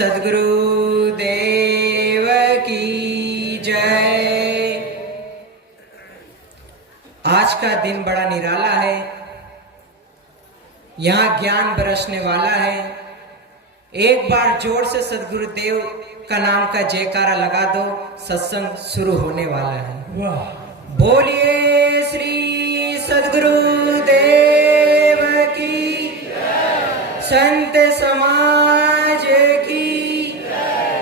सद्गुरु देव की जय। आज का दिन बड़ा निराला है, यहाँ ज्ञान बरसने वाला है। एक बार जोर से सद्गुरु देव का नाम का जयकारा लगा दो, सत्संग शुरू होने वाला है। वाह, बोलिए श्री सद्गुरु देव की, संत समाज की,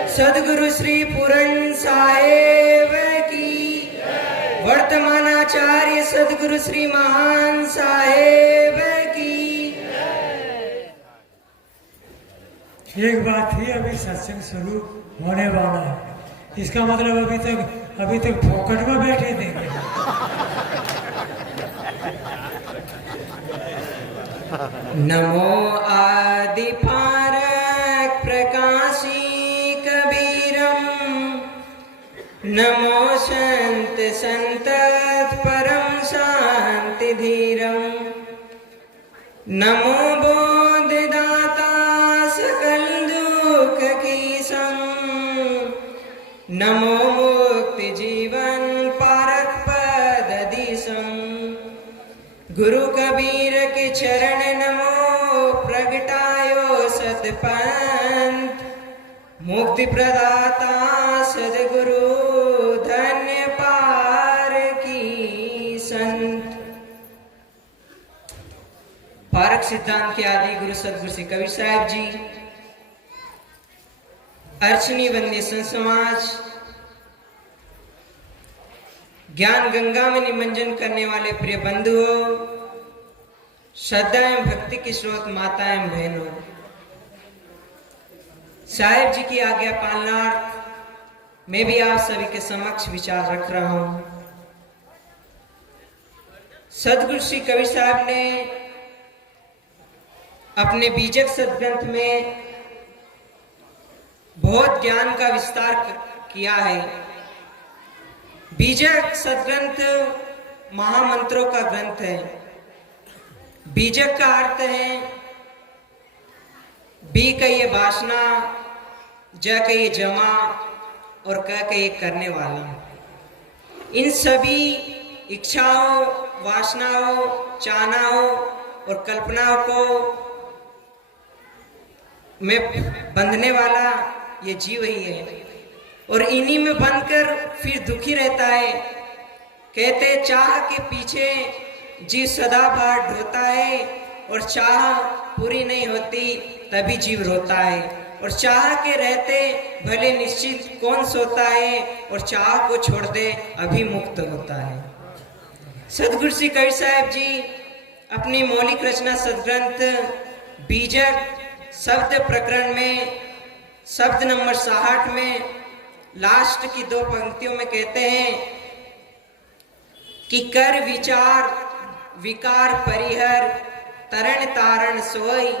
सद्गुरु श्री पूरन साहेब की, वर्तमान आचार्य सद्गुरु श्री महान साहेब की। एक बात थी, अभी सत्संग शुरू होने वाला है। इसका मतलब अभी तक फोकट में बैठे थे। नमो आदि फारक प्रकाशी कबीरम, नमो संत संतत परम शांति धीरम, नमो बोधदाता सकल दुख की संग, नमो मुक्ति जीवन पारक पद दिसम। गुरु कबीर के चरण नमो, प्रगटायो सतपंथ, मुक्ति प्रदाता सद्गुरु धन्य पार की संत। पारक सिद्धांत के आदि गुरु सद्गुरु श्री कबीर साहब जी, अर्चनी वंदे संत समाज, ज्ञान गंगा में निमंजन करने वाले प्रिय बंधुओं, श्रद्धा एवं भक्ति की स्रोत माता एवं बहनों, साहेब जी की आज्ञा पालनार्थ मैं भी आप सभी के समक्ष विचार रख रहा हूं। सद्गुरु श्री कबीर साहब ने अपने बीजक सदग्रंथ में बहुत ज्ञान का विस्तार किया है। बीजक सदग्रंथ महामंत्रों का ग्रंथ है। बीजक का अर्थ है बी कहिए वासना, ज कहिए जमा और क कहिए करने वाला। इन सभी इच्छाओं, वासनाओं, चाहनाओं और कल्पनाओं को में बंधने वाला ये जीव ही है और इन्हीं में बंधकर फिर दुखी रहता है। कहते चाह के पीछे जीव सदा बार ढोता है और चाह पूरी नहीं होती तभी जीव रोता है। और चाह के रहते भले निश्चित कौन सोता है और चाह को छोड़ दे अभी मुक्त होता है। सद्गुरु श्री कबीर साहब जी अपनी मौलिक रचना सदग्रंथ बीजक शब्द प्रकरण में शब्द नंबर 66 में लास्ट की 2 पंक्तियों में कहते हैं कि कर विचार विकार परिहर तरण तारण सोई,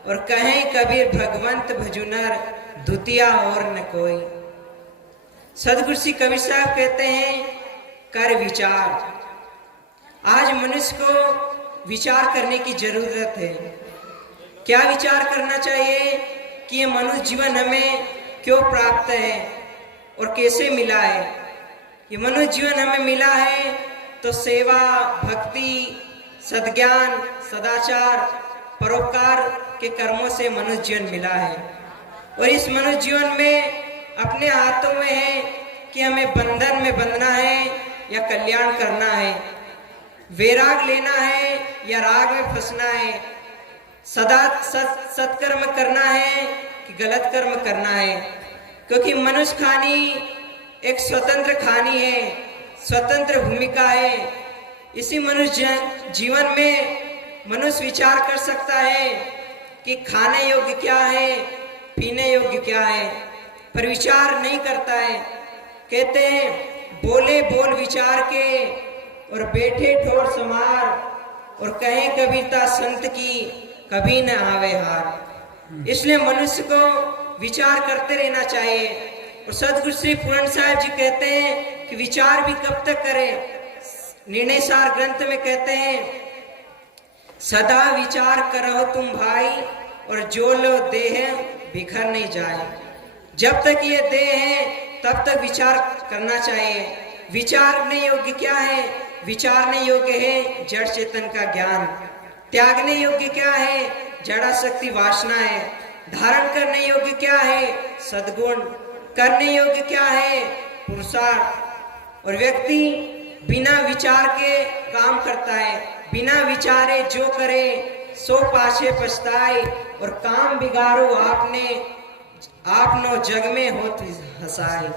और कहें कबीर भगवंत भजुनर द्वितीया और न कोई। सद्गुरु श्री कबीर साहब कहते हैं कर विचार। आज मनुष्य को विचार करने की जरूरत है। क्या विचार करना चाहिए कि ये मनुष्य जीवन हमें क्यों प्राप्त है और कैसे मिला है। ये मनुष्य जीवन हमें मिला है तो सेवा, भक्ति, सद्ज्ञान, सदाचार, परोपकार के कर्मों से मनुष्य जीवन मिला है। और इस मनुष्य जीवन में अपने हाथों में है कि हमें बंधन में बंधना है या कल्याण करना है, वैराग लेना है या राग में फंसना है, सदा सत्कर्म करना है कि गलत कर्म करना है। क्योंकि मनुष्य खानी एक स्वतंत्र खानी है, स्वतंत्र भूमिका है। इसी मनुष्य जीवन में मनुष्य विचार कर सकता है कि खाने योग्य क्या है, पीने योग्य क्या है, पर विचार नहीं करता है। कहते हैं बोले बोल विचार के और बैठे ठोर समार, और कहें कबीरता संत की कभी न आवे हार। इसलिए मनुष्य को विचार करते रहना चाहिए। और सद्गुरु श्री पूरन साहब जी कहते हैं कि विचार भी कब तक करें। निर्णय सार ग्रंथ में कहते हैं सदा विचार करो तुम भाई, और जो लो देह बिखर नहीं जाए। जब तक ये देह है तब तक विचार करना चाहिए। विचारने योग्य क्या है? विचारने योग्य है जड़ चेतन का ज्ञान। त्यागने योग्य क्या है? जड़ा शक्ति वासना है। धारण करने योग्य क्या है? सद्गुण। करने योग्य क्या है? पुरुषार्थ। और व्यक्ति बिना विचार के काम करता है। बिना विचारे जो करे सो पाछे पछताए। और काम बिगाड़ो आपनो जग में होत हसाए।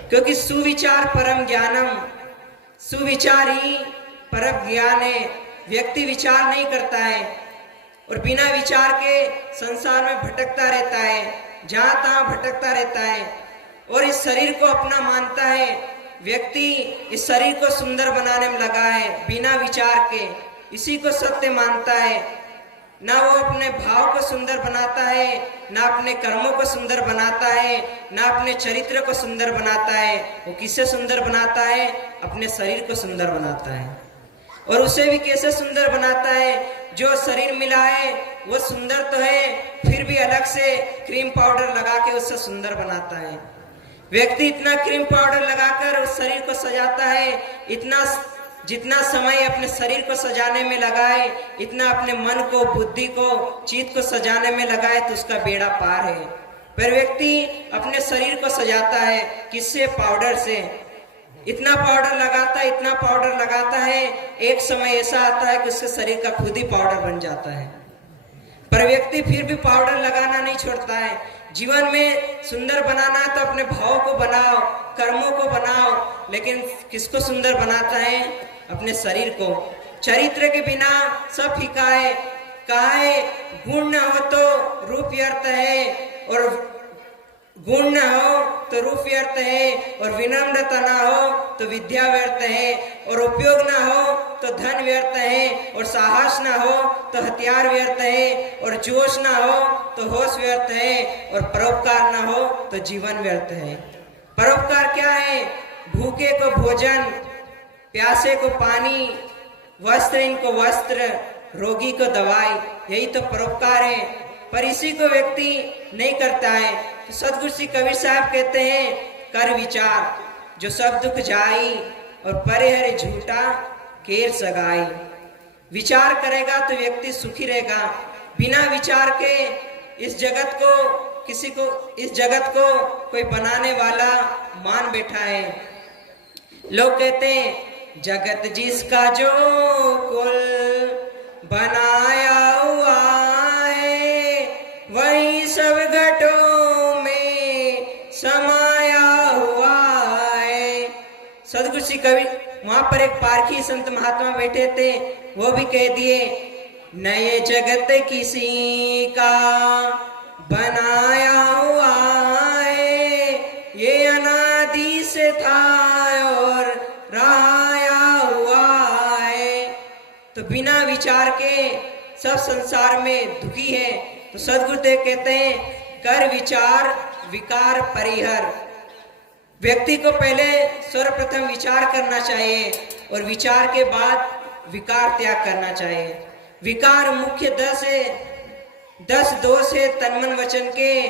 क्योंकि सुविचार परम ज्ञानम, सुविचार ही परम ज्ञान है। व्यक्ति विचार नहीं करता है और बिना विचार के संसार में भटकता रहता है, जहां तहां भटकता रहता है और इस शरीर को अपना मानता है। व्यक्ति इस शरीर को सुंदर बनाने में लगा है बिना विचार के, इसी को सत्य मानता है। ना वो अपने भाव को सुंदर बनाता है, ना अपने कर्मों को सुंदर बनाता है, ना अपने चरित्र को सुंदर बनाता है। वो किससे सुंदर बनाता है? अपने शरीर को सुंदर बनाता है। और उसे भी कैसे सुंदर बनाता है? जो शरीर मिला है वो सुंदर तो है, फिर भी अलग से क्रीम पाउडर लगा के उससे सुंदर बनाता है। व्यक्ति इतना क्रीम पाउडर लगाकर उस शरीर को सजाता है, इतना जितना समय अपने शरीर को सजाने में लगाए, इतना अपने मन को, बुद्धि को, चित्त को सजाने में लगाए तो उसका बेड़ा पार है। पर व्यक्ति अपने शरीर को सजाता है किससे? पाउडर से। इतना पाउडर लगाता है, इतना पाउडर लगाता है, एक समय ऐसा आता है कि उसके शरीर का खुद ही पाउडर बन जाता है। पर व्यक्ति फिर भी पाउडर लगाना नहीं छोड़ता है। जीवन में सुंदर बनाना है तो अपने भाव को बनाओ, कर्मों को बनाओ, लेकिन किसको सुंदर बनाता है? अपने शरीर को। चरित्र के बिना सब फीका है। कहा है गुण न हो तो रूप व्यर्थ है, और गुण न हो तो रूप व्यर्थ है, और विनम्रता न हो तो विद्या व्यर्थ है, और उपयोग न हो तो धन व्यर्थ है, और साहस न हो तो हथियार व्यर्थ है, और जोश न हो तो होश व्यर्थ है, और परोपकार न हो तो जीवन व्यर्थ है। परोपकार क्या है? भूखे को भोजन, प्यासे को पानी, वस्त्र इनको वस्त्र, रोगी को दवाई, यही तो परोपकार है। पर इसी को व्यक्ति नहीं करता है। तो सदगुरु श्री कबीर साहब कहते हैं, कर विचार जो सब दुख जाई, और परिहर झूठा केर सगाई। विचार करेगा तो व्यक्ति सुखी रहेगा। बिना विचार के इस जगत को कोई बनाने वाला मान बैठा है। लोग कहते हैं जगत जिसका जो कुल बनाया हुआ है, वही सब घटों में समाया हुआ है। सदगुरु श्री कबीर, वहां पर एक पारखी संत महात्मा बैठे थे, वो भी कह दिए नए जगत किसी का बनाया हुआ है, ये अनादि से था और रहाया हुआ है। तो बिना विचार के सब संसार में दुखी है। तो सदगुरुदेव कहते हैं कर विचार विकार परिहर। व्यक्ति को पहले सर्वप्रथम विचार करना चाहिए और विचार के बाद विकार त्याग करना चाहिए। विकार मुख्य 10 दोष है तन मन वचन के,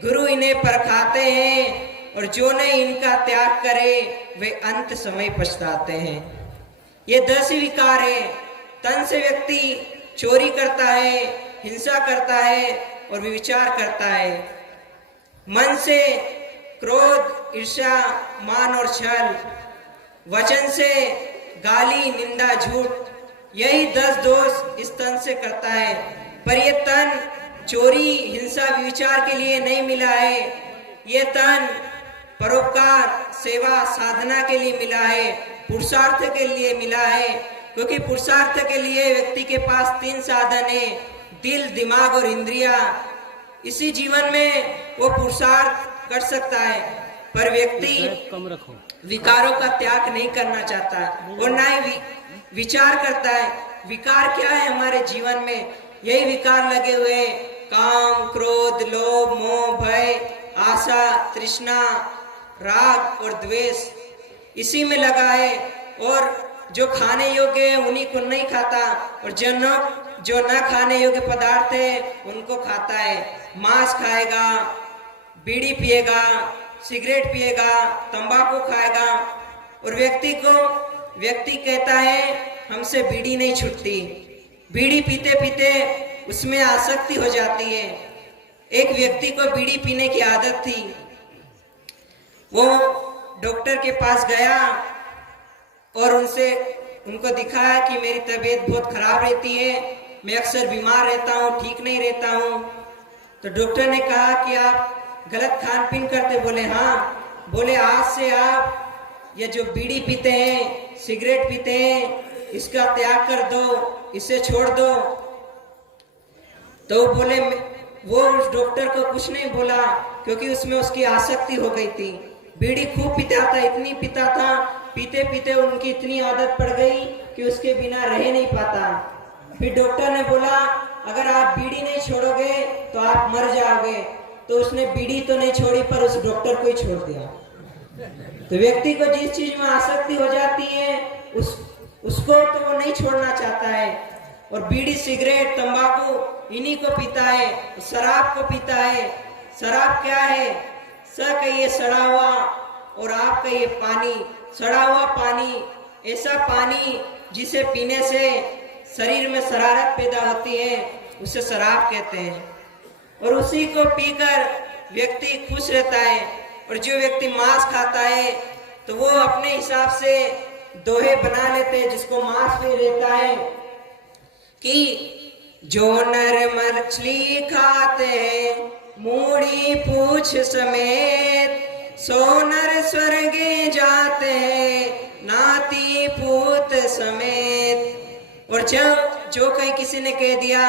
गुरु इन्हें परखाते हैं, और जो नहीं इनका त्याग करे वे अंत समय पछताते हैं। ये 10 विकार है। तन से व्यक्ति चोरी करता है, हिंसा करता है और विचार करता है। मन से क्रोध, ईर्ष्या, मान और छल। वचन से गाली, निंदा, झूठ। यही 10 दोष इस तन से करता है। पर ये तन चोरी, हिंसा, विचार के लिए नहीं मिला है। ये तन परोपकार, सेवा, साधना के लिए मिला है, पुरुषार्थ के लिए मिला है। क्योंकि पुरुषार्थ के लिए व्यक्ति के पास 3 साधन है, दिल, दिमाग और इंद्रिया। इसी जीवन में वो पुरुषार्थ कर सकता है। पर व्यक्ति विकारों का त्याग नहीं करना चाहता और ना ही विचार करता है। विकार क्या है हमारे जीवन में? यही विकार लगे हुए काम, क्रोध, लोभ, मोह, भय, आशा, तृष्णा, राग और द्वेष, इसी में लगा है। और जो खाने योग्य है उन्हीं को नहीं खाता, और जो न खाने योग्य पदार्थ है उनको खाता है। मांस खाएगा, बीड़ी पिएगा, सिगरेट पिएगा, तंबाकू खाएगा, और व्यक्ति कहता है हमसे बीड़ी नहीं छूटती। बीड़ी पीते पीते उसमें आसक्ति हो जाती है। एक व्यक्ति को बीड़ी पीने की आदत थी। वो डॉक्टर के पास गया और उनको दिखाया कि मेरी तबीयत बहुत खराब रहती है, मैं अक्सर बीमार रहता हूँ, ठीक नहीं रहता हूँ। तो डॉक्टर ने कहा कि आप गलत खान पीन करते? बोले हाँ। बोले आज से आप ये जो बीड़ी पीते हैं, सिगरेट पीते हैं, इसका त्याग कर दो, इसे छोड़ दो। तो बोले, वो उस डॉक्टर को कुछ नहीं बोला क्योंकि उसमें उसकी आसक्ति हो गई थी। बीड़ी खूब पीता था, इतनी पीता था, पीते पीते उनकी इतनी आदत पड़ गई कि उसके बिना रह नहीं पाता। फिर डॉक्टर ने बोला अगर आप बीड़ी नहीं छोड़ोगे तो आप मर जाओगे। तो उसने बीड़ी तो नहीं छोड़ी पर उस डॉक्टर को ही छोड़ दिया। तो व्यक्ति को जिस चीज में आसक्ति हो जाती है उसको तो वो नहीं छोड़ना चाहता है। और बीड़ी, सिगरेट, तंबाकू इन्हीं को पीता है, शराब को पीता है। शराब क्या है? स कहिए सड़ा हुआ और आप कहिए पानी। सड़ा हुआ पानी, ऐसा पानी जिसे पीने से शरीर में शरारत पैदा होती है, उसे शराब कहते हैं। और उसी को पीकर व्यक्ति खुश रहता है। और जो व्यक्ति मांस खाता है तो वो अपने हिसाब से दोहे बना लेते हैं जिसको मांस भी रहता है कि जो नर मछली खाते हैं मूड़ी पूछ समेत, सो नर स्वर्गे जाते हैं नाती पूत समेत। और जो कहीं किसी ने कह दिया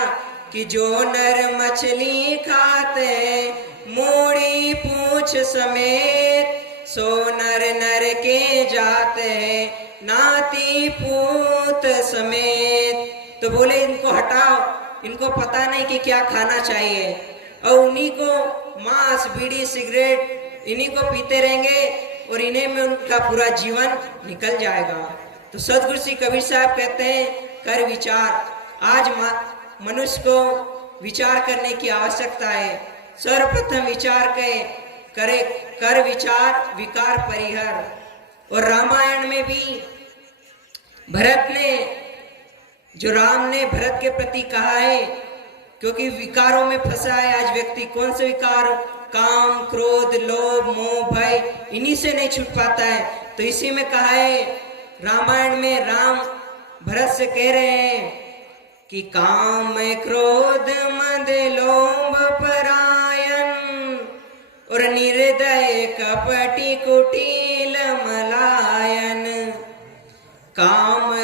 कि जो नर मछली खाते हैं मूड़ी पूछ समेत, सो नर नर के जाते हैं नाती पूत समेत। तो बोले इनको हटाओ, इनको पता नहीं कि क्या खाना चाहिए, और उन्हीं को मांस, बीड़ी, सिगरेट इन्हीं को पीते रहेंगे और इन्हीं में उनका पूरा जीवन निकल जाएगा। तो सदगुरु श्री कबीर साहब कहते हैं कर विचार। आज मनुष्य को विचार करने की आवश्यकता है। सर्वप्रथम विचार करे कर विचार विकार परिहर। और रामायण में भी राम ने भरत के प्रति कहा है, क्योंकि विकारों में फंसा है आज व्यक्ति। कौन से विकार? काम, क्रोध, लोभ, मोह, भय, इन्हीं से नहीं छूट पाता है। तो इसी में कहा है रामायण में, राम भरत से कह रहे हैं कि काम, क्रोध, मद, लोभ, परायण और निर्दय, कपटी, कुटिल, मलायन। काम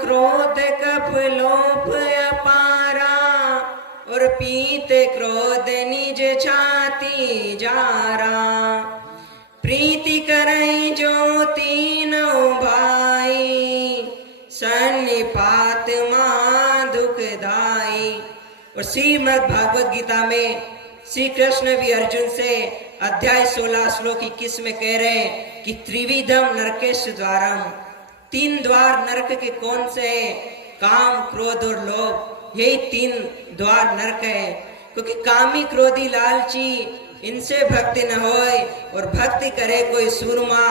क्रोध कप लोभ अपारा, और पीते क्रोध निज छाती जारा। प्रीति करई जो तीनों भाई, सन्निपात मां दुखदाई। और श्रीमद् भागवत गीता में श्री कृष्ण भी अर्जुन से अध्याय 16 श्लोक 21 में कह रहे हैं कि त्रिविधम नरकेश द्वारम, 3 द्वार नरक के कौन से है? काम, क्रोध और लोभ, यही 3 द्वार नरक है। क्योंकि कामी, क्रोधी, लालची, इनसे भक्ति न होए, और भक्ति करे कोई सूरमा,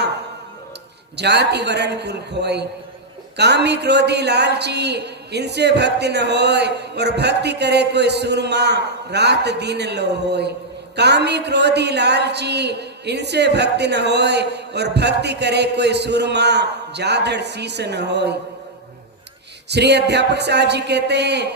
जाति वरण कुल खोई। कामी, क्रोधी, लालची, इनसे भक्ति न होए, और भक्ति करे कोई सूरमा, रात दिन लो होए। कामी, क्रोधी, लालची, इनसे भक्ति न होए, और भक्ति करे कोई सूरमा, जाधड़ शीस न होए। श्री अध्यापक साहब जी कहते हैं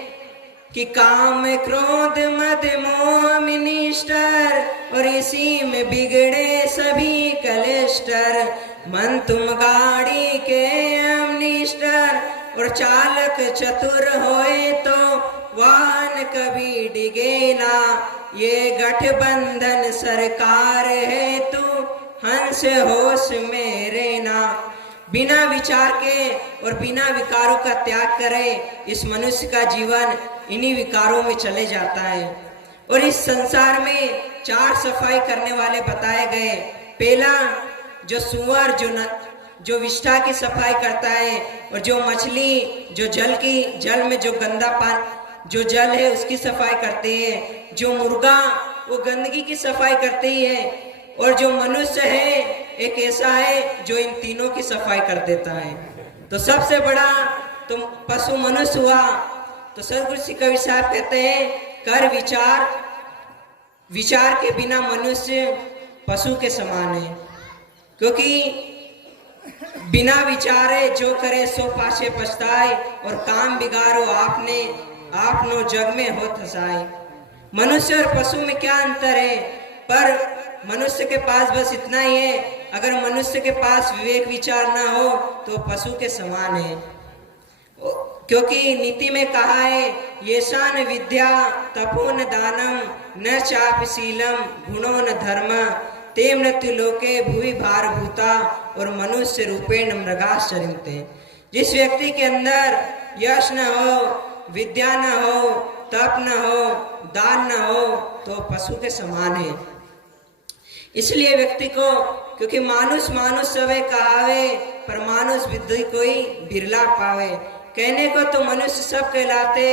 कि काम, क्रोध, मद, मोह, मिनिस्टर, और इसी में बिगड़े सभी कलेस्टर। मन तुम गाड़ी के अमनिस्टर, और चालक चतुर होए तो वाहन कभी डिगे ना। ये गठबंधन सरकार है तू हंस होश में रहना। बिना विचार के और बिना विकारों का त्याग करे इस मनुष्य का जीवन इन्हीं विकारों में चले जाता है। और इस संसार में 4 सफाई करने वाले बताए गए। पहला, जो सुअर जो विष्ठा की सफाई करता है, और जो मछली जो जल में जो गंदा पानी जो जल है उसकी सफाई करती है, जो मुर्गा वो गंदगी की सफाई करती है, और जो मनुष्य है एक ऐसा है जो इन तीनों की सफाई कर देता है। तो सबसे बड़ा तो पशु मनुष्य हुआ। तो सदगुरु श्री कबीर साहब कहते हैं, कर विचार के बिना मनुष्य पशु के समान है, क्योंकि बिना विचारे जो करे सो पाछे पछताए, और काम बिगाड़ो आपनो जग में हो थसाए। मनुष्य और पशु में क्या अंतर है? पर मनुष्य के पास बस इतना ही है, अगर मनुष्य के पास विवेक विचार ना हो तो पशु के समान है। क्योंकि नीति में कहा है, येषान विद्या तपो न दानम न चाप शीलम गुणो न धर्म ते मृत्यु लोके भूवि भार भूता और मनुष्य रूपेण मृगाश्चर्यन्ते। जिस व्यक्ति के अंदर यश न हो, विद्या न हो, तप न हो, दान न हो, तो पशु के समान है। इसलिए व्यक्ति को, क्योंकि मानुष सवे कहावे, पर मानुष विद्या कोई बिरला पावे। कहने को तो मनुष्य सब कहलाते,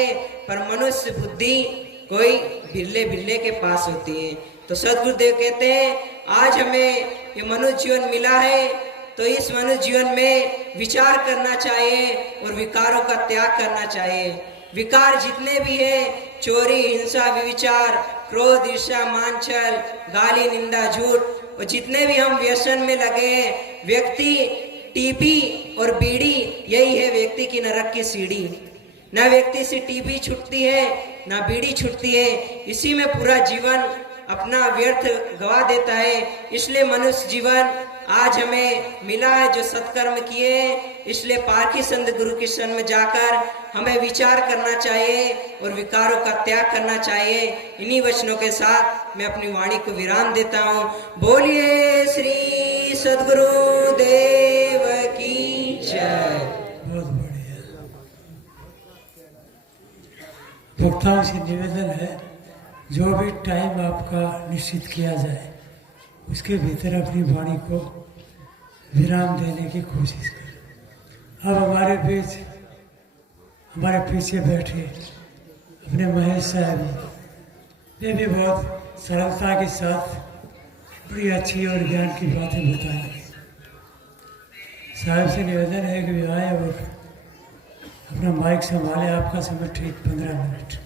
पर मनुष्य बुद्धि कोई बिरले के पास होती है। तो सदगुरुदेव कहते हैं, आज हमें ये मनुष्य जीवन मिला है, तो इस मनुष्य जीवन में विचार करना चाहिए और विकारों का त्याग करना चाहिए। विकार जितने भी है, चोरी, हिंसा, व्यभिचार, क्रोध, ईर्ष्या, मानछल, गाली, निंदा, झूठ, और जितने भी हम व्यसन में लगे हैं, व्यक्ति टीपी और बीड़ी, यही है व्यक्ति की नरक की सीढ़ी। ना व्यक्ति से टीपी छूटती है, ना बीड़ी छूटती है, इसी में पूरा जीवन अपना व्यर्थ गवा देता है। इसलिए मनुष्य जीवन आज हमें मिला है जो सत्कर्म किए, इसलिए पारखी संत गुरु के शरण में जाकर हमें विचार करना चाहिए और विकारों का त्याग करना चाहिए। इन्हीं वचनों के साथ मैं अपनी वाणी को विराम देता हूँ। बोलिए श्री सद्गुरु देव की जय। बहुत बढ़िया। भक्तों से निवेदन है, जो भी टाइम आपका निश्चित किया जाए उसके भीतर अपनी वाणी को विराम देने की कोशिश करें। अब हमारे बीच हमारे पीछे बैठे अपने महेश साहब, ये भी बहुत सरलता के साथ बड़ी अच्छी और ज्ञान की बातें बताएंगे। साहब से निवेदन है कि वे आए और अपना माइक संभाले। आपका समय ठीक 15 मिनट।